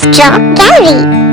Let's draw gallery.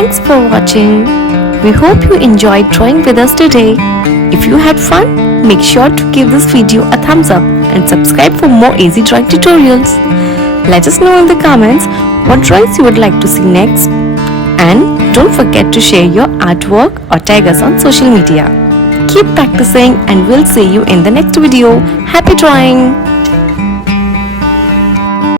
Thanks for watching. We hope you enjoyed drawing with us today. If you had fun, make sure to give this video a thumbs up and subscribe for more easy drawing tutorials. Let us know in the comments what drawings you would like to see next. And don't forget to share your artwork or tag us on social media. Keep practicing and we'll see you in the next video. Happy drawing!